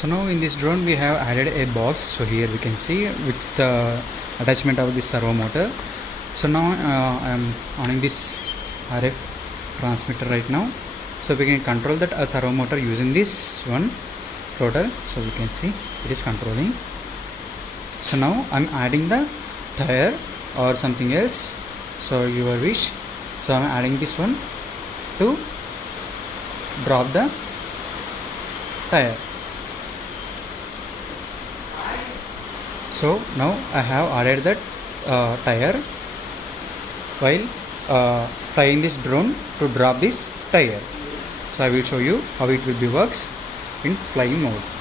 So now in this drone we have added a box. So here we can see with the attachment of this servo motor. So now I am on this RF transmitter right now. So we can control that servo motor using this one rotor. So we can see it is controlling. So now I'm adding the tire or something else, so your wish. So I'm adding this one to drop the tire. So now I have added that tire while flying this drone to drop this tire. So I will show you how it will be works in flying mode.